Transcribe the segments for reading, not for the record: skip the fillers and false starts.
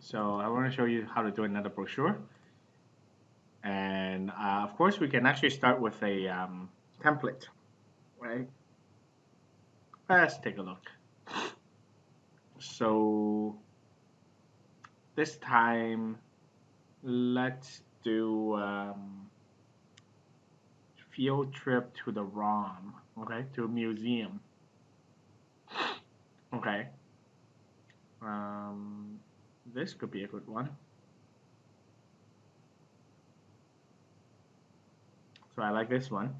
So I want to show you how to do another brochure. And of course, we can actually start with a template, right? Let's take a look. So this time, let's do field trip to the ROM, okay, to a museum. Okay. This could be a good one. So I like this one.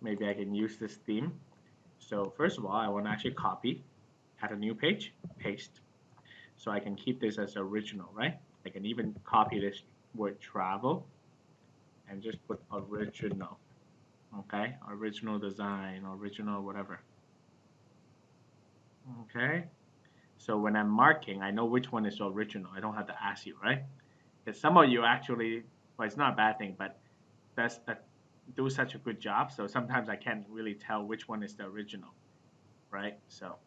Maybe I can use this theme. So first of all, I want to actually copy, add a new page, paste. So I can keep this as original, right? I can even copy this word travel and just put original, okay? Original design, original whatever. Okay, so when I'm marking, I know which one is original. I don't have to ask you, right? Because some of you actually, well, it's not a bad thing, but that do such a good job. So sometimes I can't really tell which one is the original, right? So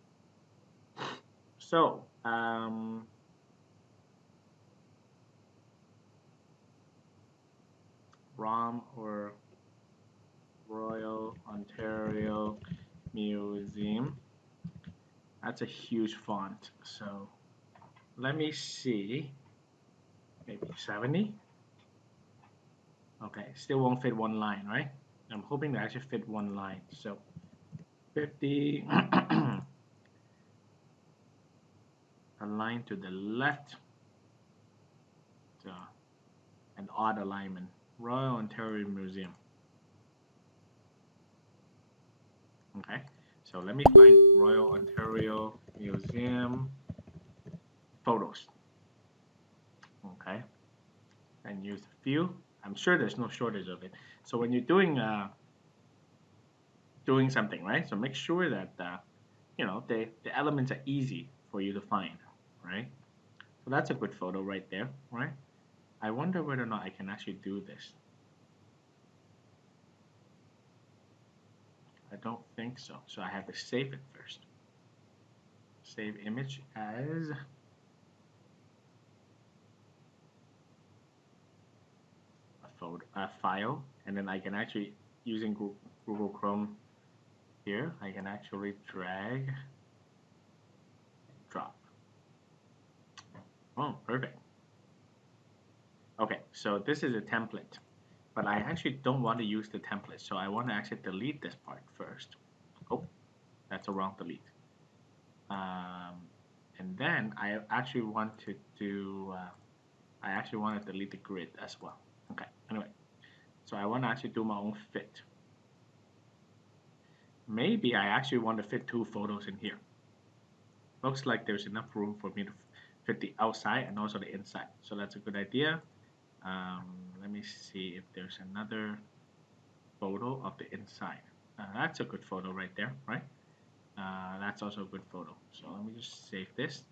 ROM or Royal Ontario Museum. That's a huge font. So let me see, maybe 70. Okay, still won't fit one line, right? I'm hoping to actually fit one line. So 50, a line to the left, so an odd alignment. Royal Ontario Museum. Okay, so let me find Royal Ontario Museum photos. Okay, and use a few. I'm sure there's no shortage of it. So when you're doing something, right? So make sure that the elements are easy for you to find, right? So that's a good photo right there, right? I wonder whether or not I can actually do this. I don't think so. So I have to save it first. Save image as a file, and then I can actually, using Google Chrome here, I can actually drag and drop. Oh, perfect. Okay, so this is a template, but I actually don't want to use the template, so I want to actually delete this part first. Oh, that's a wrong delete. And then I actually want to do, I actually want to delete the grid as well. Okay, anyway, so I want to actually do my own fit. Maybe I actually want to fit two photos in here. Looks like there's enough room for me to fit the outside and also the inside. So that's a good idea. Let me see if there's another photo of the inside. That's a good photo right there, right? That's also a good photo. So let me just save this.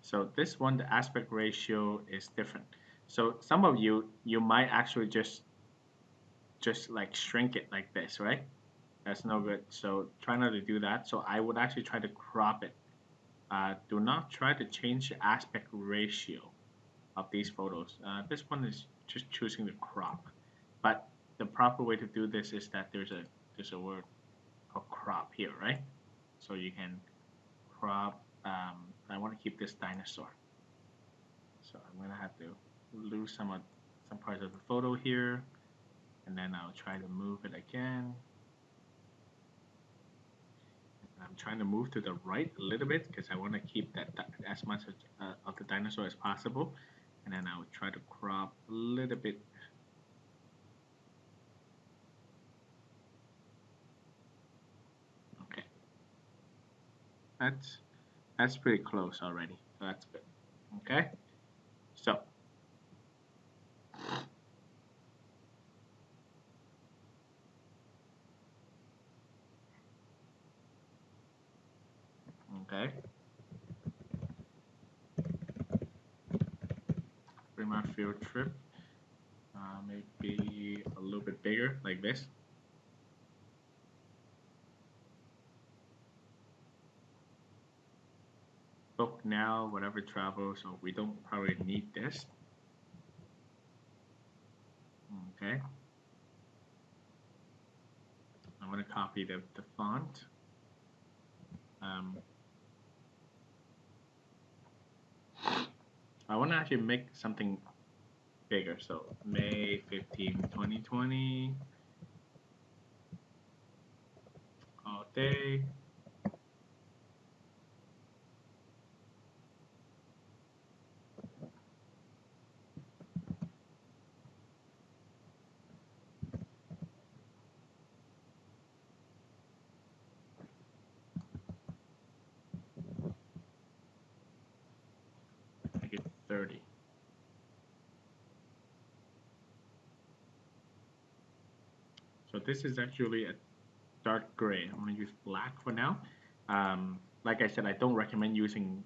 So this one, the aspect ratio is different. So some of you might actually just like shrink it like this, right? That's no good. So try not to do that. So I would actually try to crop it. Do not try to change the aspect ratio of these photos. This one is just choosing to crop. But the proper way to do this is that there's a word called crop here, right? So you can crop. I want to keep this dinosaur. So I'm gonna have to lose some parts of the photo here, and then I'll try to move it again. And I'm trying to move to the right a little bit because I want to keep that as much of the dinosaur as possible, and then I'll try to crop a little bit. Okay, that's pretty close already, so that's good. Okay, so okay. Prima field trip. Maybe a little bit bigger, like this. Book now, whatever travel. So we don't probably need this. Okay. I'm going to copy the font. Um, I want to actually make something bigger. So May 15, 2020, all day. Make it 30. So this is actually a dark gray. I'm going to use black for now. Like I said, I don't recommend using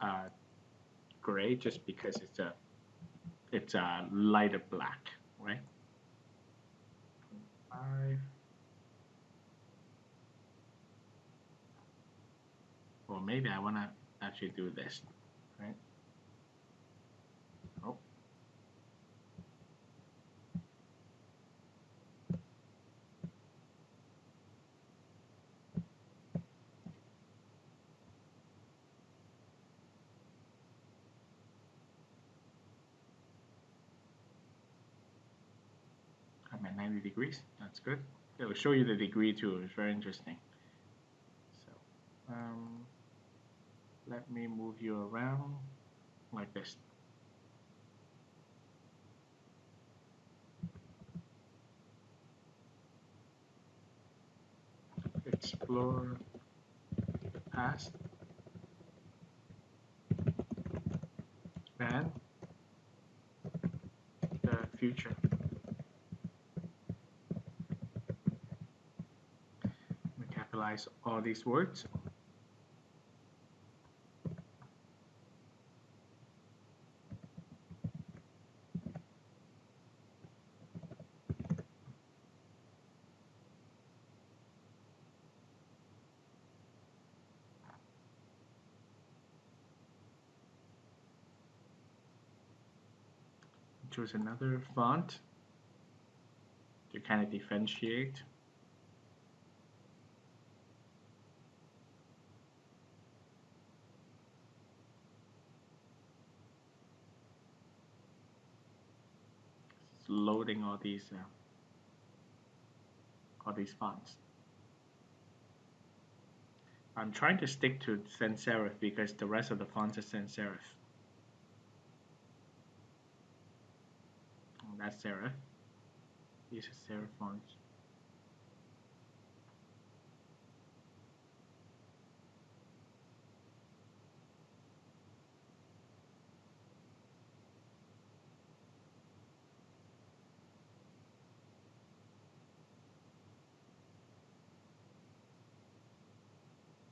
uh, gray just because it's a lighter black, right? 5. Or maybe I want to actually do this, right? Oh, I'm at 90 degrees. That's good. It will show you the degree too. It's very interesting. So let me move you around like this. Explore the past and the future. We capitalize all these words. Choose another font to kind of differentiate. It's loading all these fonts. I'm trying to stick to sans serif because the rest of the fonts are sans serif. That's serif. These are serif fonts.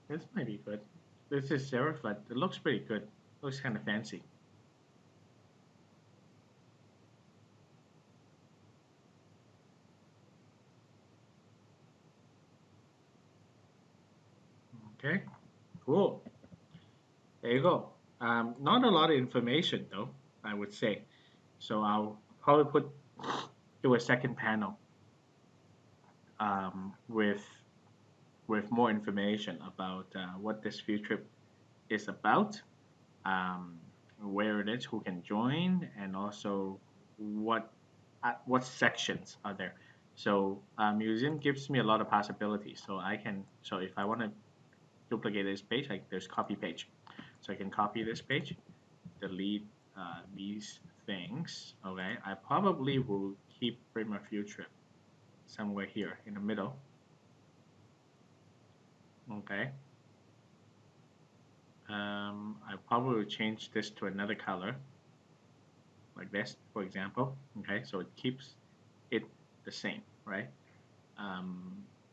This might be good. This is serif, but it looks pretty good. Looks kind of fancy. Okay, cool. There you go. Not a lot of information though, I would say. So I'll probably do a second panel with more information about what this field trip is about, um, where it is, who can join, and also what what sections are there. So museum gives me a lot of possibilities. So if I want to duplicate this page, like there's copy page. So I can copy this page, delete these things. Okay, I probably will keep Prima field trip somewhere here in the middle. Okay. I probably will change this to another color, like this, for example. Okay, so it keeps it the same, right? Um,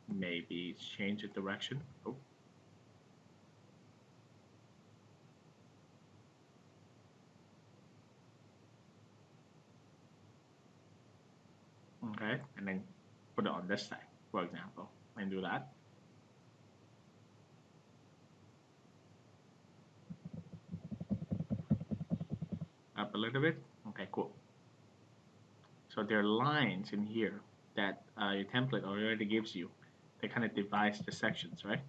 Maybe change the direction. Oh, okay, and then put it on this side, for example, and do that. Up a little bit. Okay, cool. So there are lines in here that your template already gives you that kind of divides the sections, right?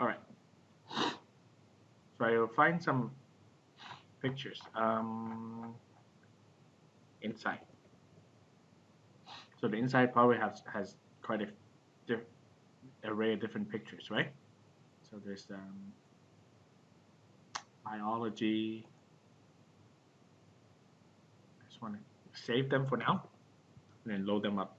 All right. So I will find some pictures inside. So the inside probably has quite a array of different pictures, right? So there's biology. I just want to save them for now and then load them up.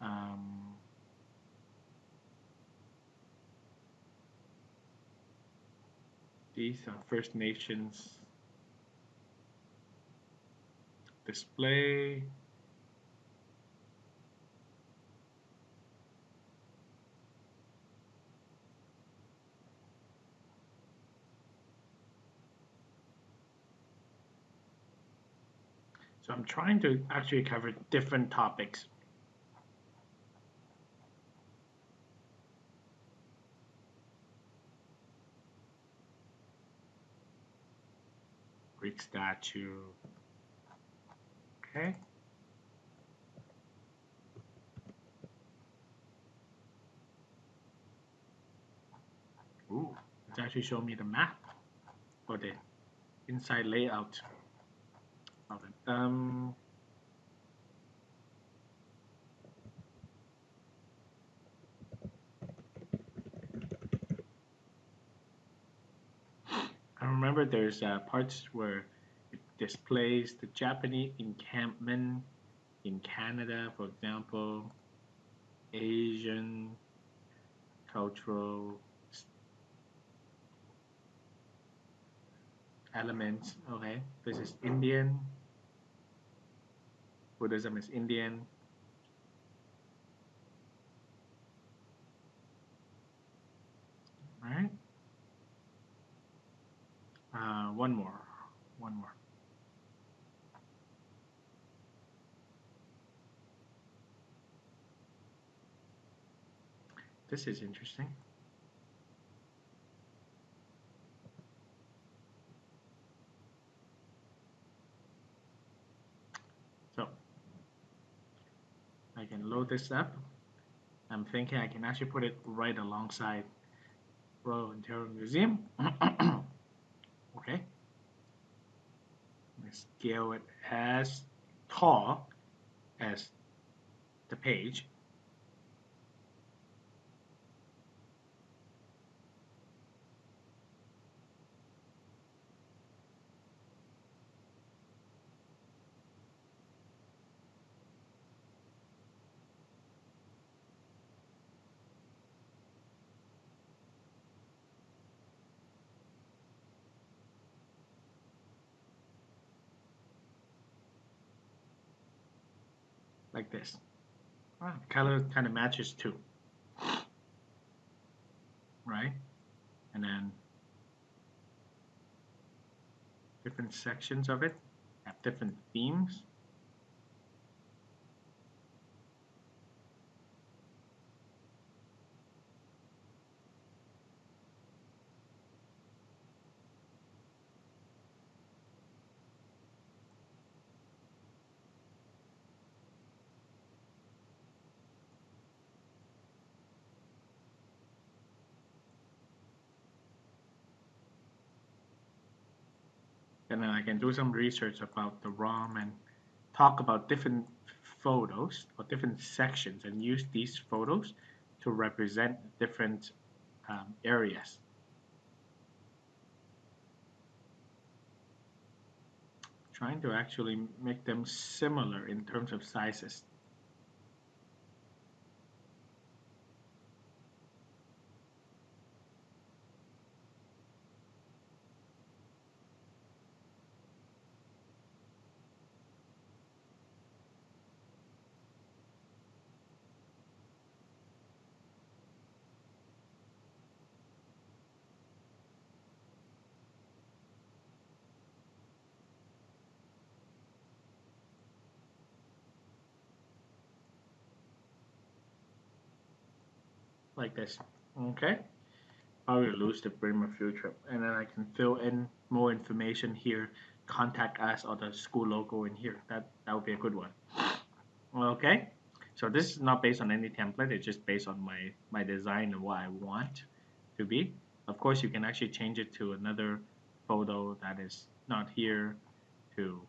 Um, these are First Nations display. So I'm trying to actually cover different topics. Greek statue. Okay. Ooh, it's actually showing me the map or the inside layout of it. I remember there's parts where it displays the Japanese encampment in Canada, for example, Asian cultural elements. Okay, this is Indian. Buddhism is Indian. All right. One more. One more. This is interesting. So I can load this up. I'm thinking I can actually put it right alongside Royal Ontario Museum. Okay. Let's scale it as tall as the page. Like this. Color kind of matches too, right? And then different sections of it have different themes. And then I can do some research about the ROM and talk about different photos or different sections and use these photos to represent different areas. Trying to actually make them similar in terms of sizes. like this. Okay, I will lose the Bremer field trip, and then I can fill in more information here. Contact us or the school logo in here. That would be a good one. Okay, so this is not based on any template. It's just based on my design and what I want to be. Of course, you can actually change it to another photo that is not here to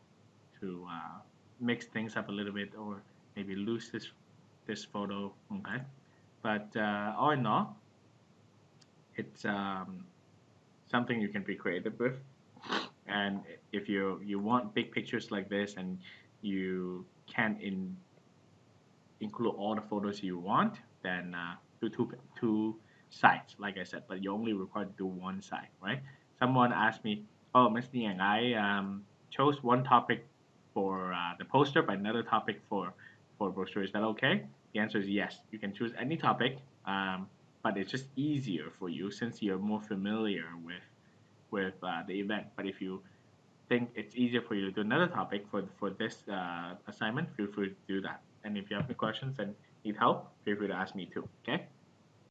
mix things up a little bit, or maybe lose this photo. Okay, but all in all, it's something you can be creative with. And if you want big pictures like this, and you can include all the photos you want, then do two sides, like I said, but you're only required to do one side, right? Someone asked me, oh, Miss Niang, I chose one topic for the poster, but another topic for brochure. Is that okay? The answer is yes. You can choose any topic, but it's just easier for you since you're more familiar with the event. But if you think it's easier for you to do another topic for this assignment, feel free to do that. And if you have any questions and need help, feel free to ask me too. Okay.